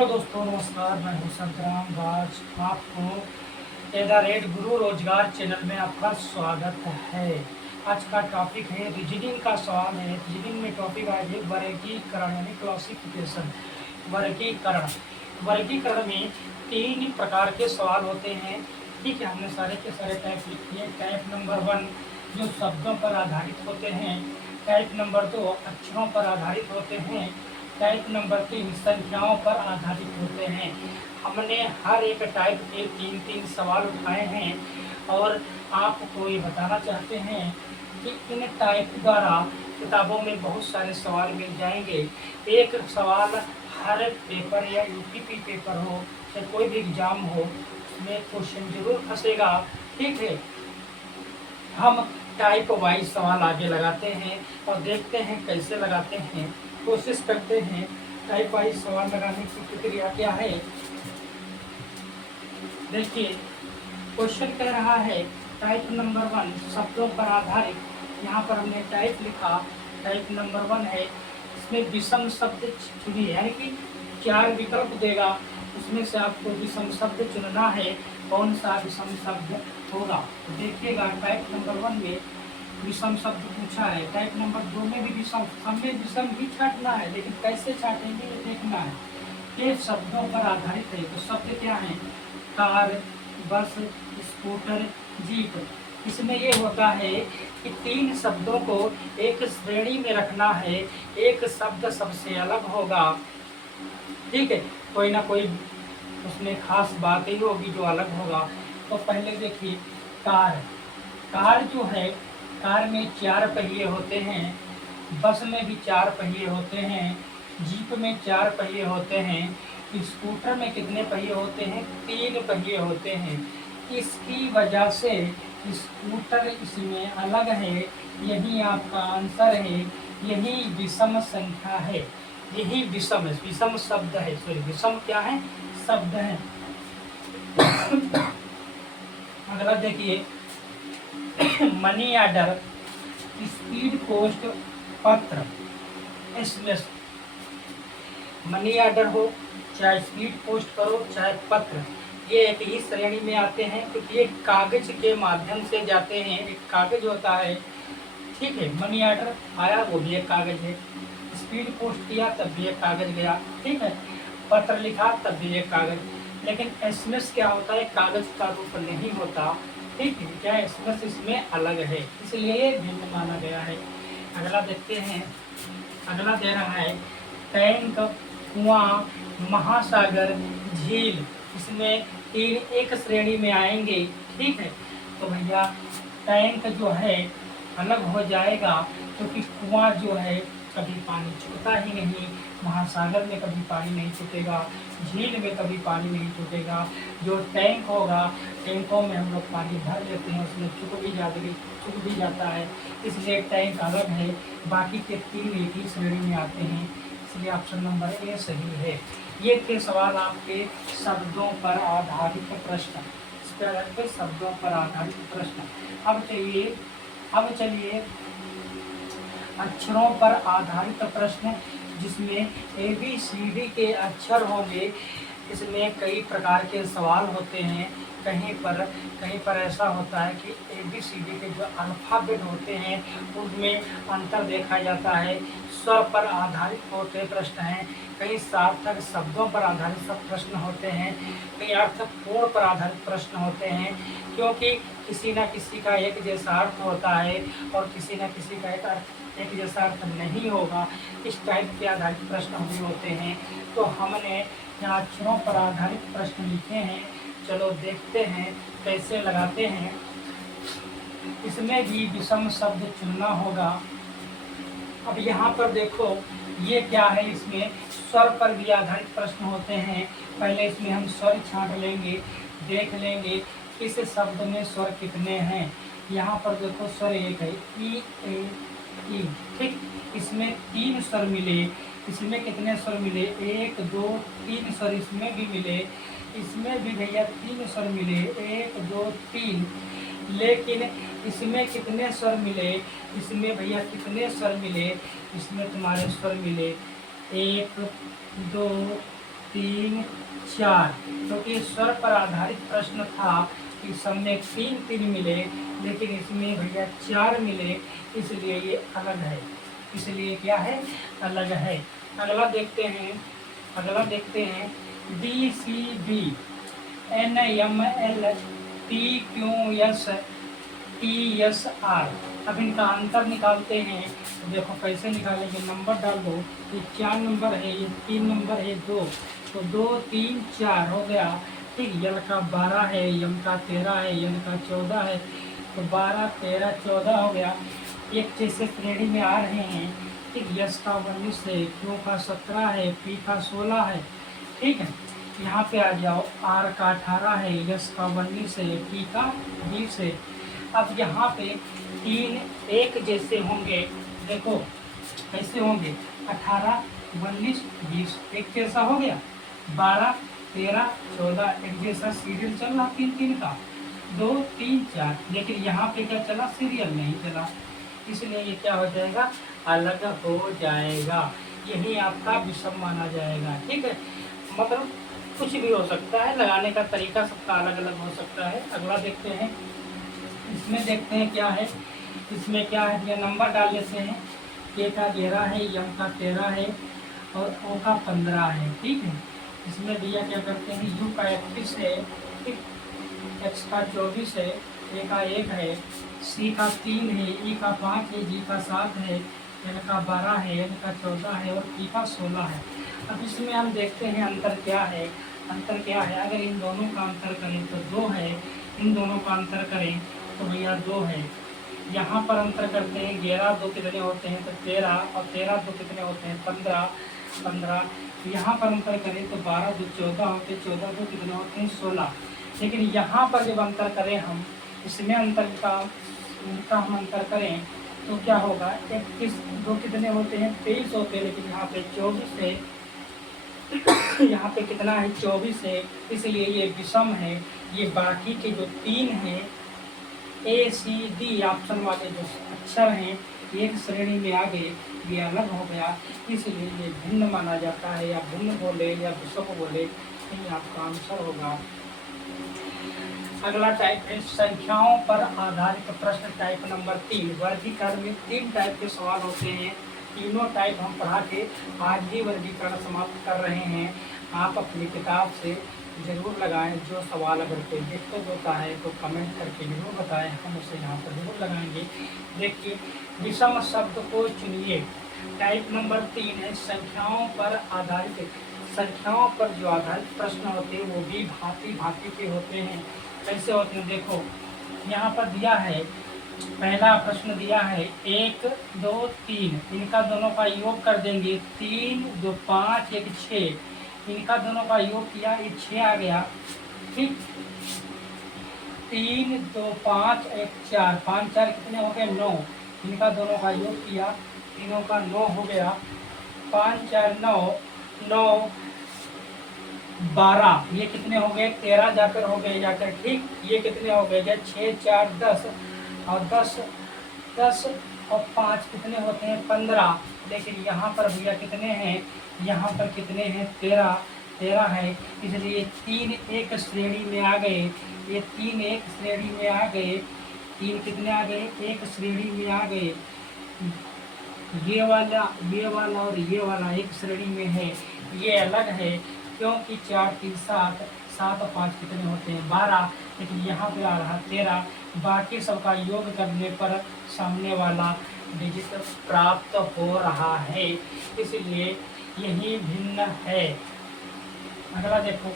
Hello दोस्तों, नमस्कार। मैं हूं संतराम। आज आपको @गुरु रोजगार चैनल में आपका स्वागत है। आज का टॉपिक है रीजनिंग का सवाल है। रीजनिंग में टॉपिक आज है वर्गीकरण यानी क्लासिफिकेशन। वर्गीकरण वर्गीकरण में 3 प्रकार के सवाल होते हैं। ठीक है, हमने सारे के सारे टाइप लिख दिए। टाइप नंबर 1 जो शब्दों पर आधारित होते हैं। टाइप नंबर 2 अक्षरों पर आधारित होते हैं। टाइप नंबर 3 संख्याओं पर आधारित होते हैं। हमने हर एक टाइप के 3-3 सवाल उठाए हैं और आपको ये बताना चाहते हैं कि इन टाइप द्वारा किताबों में बहुत सारे सवाल मिल जाएंगे। एक सवाल हर पेपर या यूपीपी पेपर हो या कोई भी एग्जाम हो, उसमें क्वेश्चन जरूर फंसेगा। ठीक है, हम टाइप वाइज सवाल आगे लगाते हैं और देखते हैं कैसे लगाते हैं। कोशिश करते हैं टाइप वाइज सवाल लगाने की प्रक्रिया क्या है। देखिए, क्वेश्चन कह रहा है टाइप नंबर 1 शब्दों पर आधारित। यहाँ पर हमने टाइप लिखा, टाइप नंबर 1 है। इसमें विषम शब्द चुनिए, यानी कि 4 विकल्प देगा, उसमें से आपको विषम शब्द चुनना है। कौन सा विषम शब्द होगा तो देखिएगा। टाइप नंबर 1 में विषम शब्द पूछा है। टाइप नंबर 2 में भी विषम, हमें विषम ही छांटना है, लेकिन कैसे छाटेंगे ये देखना है। ये शब्दों पर आधारित है। तो शब्द क्या है? कार, बस, स्कूटर, जीप। इसमें ये होता है कि 3 शब्दों को एक श्रेणी में रखना है। एक शब्द सबसे अलग होगा। ठीक है, कोई ना कोई उसमें खास बात ही होगी जो अलग होगा। तो पहले देखिए, कार। कार जो है, कार में 4 पहिए होते हैं। बस में भी 4 पहिए होते हैं। जीप में 4 पहिए होते हैं। स्कूटर में कितने पहिए होते हैं? 3 पहिए होते हैं। इसकी वजह से स्कूटर इसमें अलग है। यही आपका आंसर है। यही विषम संख्या है। यही विषम है, विषम शब्द है। सॉरी, विषम क्या है? शब्द है। अगला देखिए, मनी ऑर्डर, स्पीड पोस्ट, पत्र, एसएमएस। मनी ऑर्डर हो, चाहे स्पीड पोस्ट करो, चाहे पत्र, ये एक ही श्रेणी में आते हैं क्योंकि ये कागज के माध्यम से जाते हैं। एक कागज होता है। ठीक है, मनी ऑर्डर आया, वो भी एक कागज है। स्पीड पोस्ट किया तब भी एक कागज गया। ठीक है, पत्र लिखा तब भी एक कागज। लेकिन एसएमएस क्या होता है? कागज का रूप नहीं होता। ठीक है, क्या एसएमएस इसमें अलग है, इसलिए भिन्न माना गया है। अगला देखते हैं। अगला दे रहा है टैंक, कुआं, महासागर, झील। इसमें 3 एक श्रेणी में आएंगे। ठीक है, तो भैया टैंक जो है अलग हो जाएगा क्योंकि कुआं जो है कभी पानी छूटता ही नहीं। महासागर में कभी पानी नहीं छूटेगा। झील में कभी पानी नहीं छूटेगा। जो टैंक होगा, टैंकों में हम लोग पानी भर लेते हैं, उसमें चुक भी जाता है, इसलिए टैंक अलग है। बाकी के 3 एक ही श्रेणी में आते हैं, इसलिए ऑप्शन नंबर ए सही है। ये थे सवाल आपके शब्दों पर आधारित प्रश्न। इस पर के शब्दों पर आधारित प्रश्न। अब चलिए अक्षरों पर आधारित प्रश्न, जिसमें ABCD के अक्षर होंगे। इसमें कई प्रकार के सवाल होते हैं। कहीं पर ऐसा होता है कि ABCD के जो अल्फ़ाबेट होते हैं उनमें अंतर देखा जाता है। स्वर पर आधारित होते प्रश्न हैं। कई सार्थक शब्दों पर आधारित सब प्रश्न होते हैं। कई अर्थपूर्ण पर आधारित प्रश्न होते हैं, क्योंकि किसी न किसी का एक जैसा अर्थ होता है और किसी न किसी का एक जैसा अर्थ नहीं होगा। इस टाइप के आधारित प्रश्न भी होते हैं। तो हमने यहाँ अक्षरों पर आधारित प्रश्न लिखे हैं। चलो देखते हैं कैसे लगाते हैं। इसमें भी विषम शब्द चुनना होगा। अब यहाँ पर देखो, ये क्या है? इसमें स्वर पर भी आधारित प्रश्न होते हैं। पहले इसमें हम स्वर छांट लेंगे, देख लेंगे इस शब्द में स्वर कितने हैं। यहाँ पर देखो स्वर एक है, ई ए ई। ठीक, इसमें 3 स्वर मिले। इसमें कितने स्वर मिले? 1 2 3 स्वर इसमें भी मिले। इसमें भी भैया 3 स्वर मिले, 1 2 3। लेकिन इसमें कितने स्वर मिले? इसमें भैया कितने स्वर मिले? इसमें तुम्हारे स्वर मिले 1 2 3 4, क्योंकि स्वर पर आधारित प्रश्न था कि सब में 3 3 मिले, लेकिन इसमें भैया 4 मिले, इसलिए ये अलग है। इसलिए क्या है? अलग है। अगला देखते हैं D C B N M L P Q S T S R. अब इनका अंतर निकालते हैं। तो देखो कैसे निकालेंगे, नंबर डाल दो। ये 4 नंबर है, ये 3 नंबर है, 2, तो 2 3 4 हो गया। ठीक, यल का 12 है, यम का 13 है, यन का 14 है, तो 12 13 14 हो गया। एक जैसे श्रेणी में आ रहे हैं। ठीक, यस का 19 है, क्यू का 17 है, पी का 16 है। ठीक है, यहाँ पे आ जाओ, आर का 18 है, यस का 19 है, पी का 20 है। अब यहाँ पे 3 एक जैसे होंगे। देखो कैसे होंगे, 18 19 20 एक जैसा हो गया। 12 13 14 एक जैसा सीरियल चल रहा 3 3 का। 2 3 4, लेकिन यहाँ पे क्या चला, सीरियल नहीं चला, इसलिए ये क्या हो जाएगा, अलग हो जाएगा। यही आपका विषम माना जाएगा। ठीक है, मतलब कुछ भी हो सकता है, लगाने का तरीका सबका अलग अलग हो सकता है। अगला देखते हैं, इसमें देखते हैं क्या है। इसमें क्या है, ये नंबर डाल लेते हैं। के का 11 है, यम का 13 है और ओ का 15 है। ठीक है, इसमें भैया क्या करते हैं, यू का 31 है, ठीक, एक्स का 24 है, ए का 1 है, सी का 3 है, ई का 5 है, जी का 7 है, एन का 12 है, एन का 14 है और पी का 16 है। अब इसमें हम देखते हैं अंतर क्या है। अंतर क्या है, अगर इन दोनों का अंतर करें तो 2 है, इन दोनों का अंतर करें तो भैया 2 है। यहाँ पर अंतर करते हैं, 11 2 कितने होते हैं, तो 13, और 13 2 कितने होते हैं, 15 15। यहाँ पर अंतर करें तो 12 2 14 होते हैं, 14 2 कितने होते हैं, 16। लेकिन यहाँ पर जब अंतर करें हम, इसमें अंतर का हम अंतर करें तो क्या होगा, 21 2 कितने होते हैं, 23 होते हैं, लेकिन यहाँ पे 24 है। यहाँ पे कितना है, 24 है, इसलिए ये विषम है। ये बाकी के जो 3 हैं, ए सी डी ऑप्शन वाले जो अक्षर हैं, एक श्रेणी में आ गए, ये अलग हो गया, इसलिए ये भिन्न माना जाता है, या भिन्न बोले या विषम बोले, यही आपका आंसर होगा। अगला टाइप है संख्याओं पर आधारित प्रश्न, टाइप नंबर 3। वर्गीकरण में 3 टाइप के सवाल होते हैं। तीनों टाइप हम पढ़ा के आज ही वर्गीकरण समाप्त कर रहे हैं। आप अपनी किताब से ज़रूर लगाएं। जो सवाल अगर कोई दिक्कत होता है तो कमेंट करके जरूर बताएं, हम उसे यहाँ पर जरूर लगाएंगे। देखिए, विषम शब्द को चुनिए। टाइप नंबर 3 है संख्याओं पर आधारित। संख्याओं पर जो आधारित प्रश्न होते हैं वो भी भांति भांति के होते हैं। कैसे होते हैं, देखो यहाँ पर दिया है, पहला प्रश्न दिया है 1 2 3, इनका दोनों का योग कर देंगे, 3 2 5 1 6, इनका दोनों का योग किया, ये 6 आ गया। ठीक, 3 2 5 1 4, 5 4 कितने हो गए, 9, इनका दोनों का योग किया, तीनों का 9 हो गया। 5 4 9 9 12, ये कितने हो गए, 13 जाकर हो गए जाकर। ठीक, ये कितने हो गए, 6 4 10, और 10 10 और 5 कितने होते हैं, 15। लेकिन यहाँ पर भैया कितने हैं, यहाँ पर कितने हैं, 13 13 है, इसलिए 3 एक श्रेणी में आ गए। ये 3 एक श्रेणी में आ गए, 3 कितने आ गए, एक श्रेणी में आ गए। ये वाला और ये वाला एक श्रेणी में है, ये अलग है, क्योंकि 4 3 7, 7 और 5 कितने होते हैं, 12, लेकिन यहाँ पे आ रहा 13। बाकी सबका योग करने पर सामने वाला डिजिट प्राप्त हो रहा है, इसलिए यही भिन्न है। अगला देखो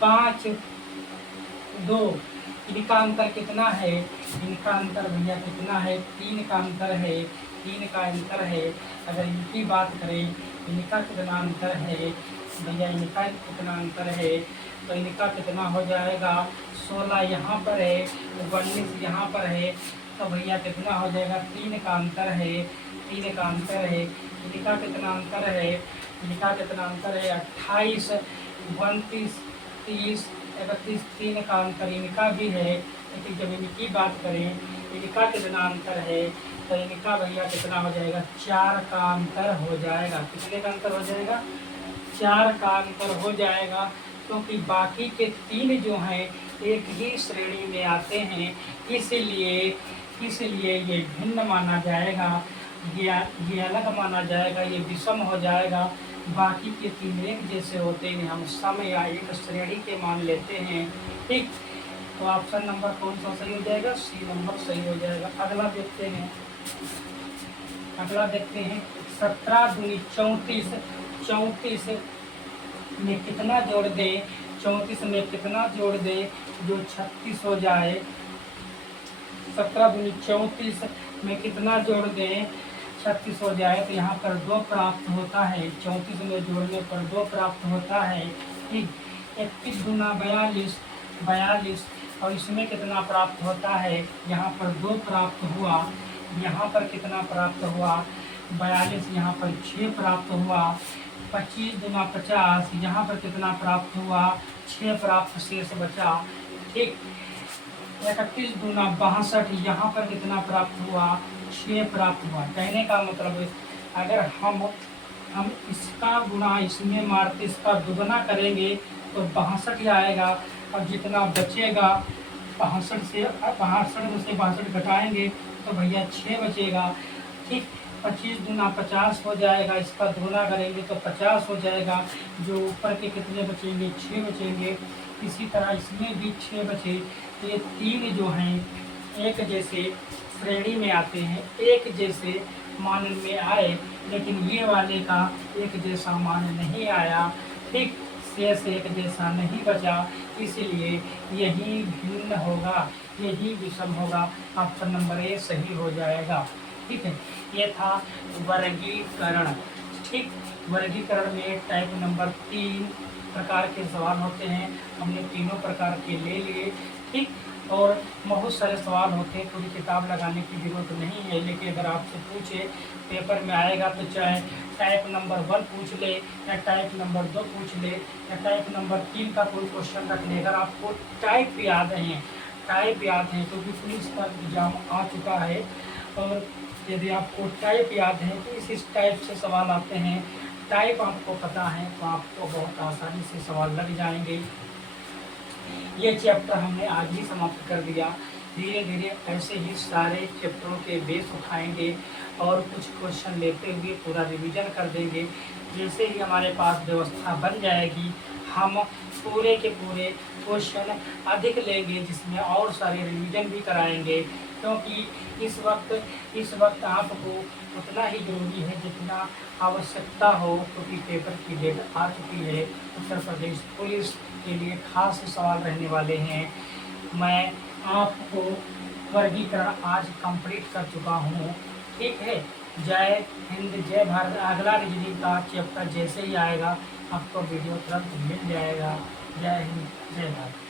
5 2, इनका अंतर कितना है, इनका अंतर भैया कितना है, 3 का अंतर है, 3 का अंतर है। अगर इनकी बात करें, इनका कितना अंतर है भैया, इनका कितना अंतर है, तो इनका कितना हो जाएगा, 16 यहाँ पर है, 19 यहाँ पर है, तो भैया कितना हो जाएगा, 3 का अंतर है, 3 का अंतर है। इनका कितना अंतर है, इनका कितना अंतर है, 28 29 30 31, 3 का अंतर इनका भी है। लेकिन जब इनकी बात करें, इनका कितना अंतर है, तो इनका भैया कितना हो जाएगा, 4 का अंतर हो जाएगा। कितने का अंतर हो जाएगा, 4 का अंतर हो जाएगा, क्योंकि बाकी के 3 जो हैं एक ही श्रेणी में आते हैं, इसलिए ये भिन्न माना जाएगा, ये अलग माना जाएगा, ये विषम हो जाएगा। बाकी के 3 एक जैसे होते हैं, हम सम या एक श्रेणी के मान लेते हैं। ठीक, तो ऑप्शन नंबर कौन सा सही हो जाएगा, सी नंबर सही हो जाएगा। अगला देखते हैं, 17 दूनी 34, 34 में कितना जोड़ दें, 34 में कितना जोड़ दें जो 36 हो जाए। 17 दूनी 34 में कितना जोड़ दें 36 हो जाए, तो यहाँ पर 2 प्राप्त होता है। 34 में जोड़ने पर 2 प्राप्त होता है। ठीक, 31 दूना 42, 42, और इसमें कितना प्राप्त होता है, यहाँ पर 2 प्राप्त हुआ। यहाँ पर कितना प्राप्त हुआ, 42, यहाँ पर 6 प्राप्त हुआ। 25 दूना 50, यहाँ पर कितना प्राप्त हुआ, 6 प्राप्त शेष बचा। ठीक, 31 दूना 62, यहाँ पर कितना प्राप्त हुआ, 6 प्राप्त हुआ। कहने का मतलब अगर हम इसका गुना इसमें मारते इसका दुगना करेंगे तो 62 आएगा, और जितना बचेगा 62 से 62 घटाएंगे तो भैया 6 बचेगा। ठीक, 25 दूना 50 हो जाएगा, इसका दुगना करेंगे तो 50 हो जाएगा। जो ऊपर के कितने बचेंगे, 6 बचेंगे। इसी तरह इसमें भी 6 बचे। तो ये 3 जो हैं एक जैसे श्रेणी में आते हैं, एक जैसे मान में आए, लेकिन ये वाले का एक जैसा मान नहीं आया। ठीक, शेष एक जैसा नहीं बचा, इसलिए यही भिन्न होगा, यही विषम होगा। ऑप्शन नंबर ए सही हो जाएगा। ठीक है, ये था वर्गीकरण। ठीक, वर्गीकरण में टाइप नंबर 3 प्रकार के सवाल होते हैं, हमने तीनों प्रकार के ले लिए। ठीक, और बहुत सारे सवाल होते हैं, पूरी किताब लगाने की जरूरत नहीं है, लेकिन अगर आपसे पूछे पेपर में आएगा तो चाहे टाइप नंबर 1 पूछ ले या टाइप नंबर 2 पूछ ले या टाइप नंबर 3 का कोई क्वेश्चन रख ले, अगर आपको टाइप याद है क्योंकि पुलिस का एग्जाम आ चुका है, और यदि आपको टाइप याद है तो इस टाइप से सवाल आते हैं। टाइप आपको पता है तो आपको बहुत आसानी से सवाल लग जाएंगे। ये चैप्टर हमने आज ही समाप्त कर दिया। धीरे धीरे ऐसे ही सारे चैप्टरों के बेस उठाएंगे और कुछ क्वेश्चन लेते हुए पूरा रिवीजन कर देंगे। जैसे ही हमारे पास व्यवस्था बन जाएगी, हम पूरे के पूरे क्वेश्चन अधिक लेंगे, जिसमें और सारे रिवीजन भी कराएंगे, क्योंकि इस वक्त आपको उतना ही जरूरी है जितना आवश्यकता हो, क्योंकि पेपर की डेट आ चुकी है। उत्तर प्रदेश पुलिस के लिए खास सवाल रहने वाले हैं। मैं आपको वर्गीकरण आज कंप्लीट कर चुका हूँ। ठीक है, जय हिंद, जय भारत। अगला रीजनिंग का चैप्टर जैसे ही आएगा आपको वीडियो तुरंत मिल जाएगा। जय हिंद, जय भारत।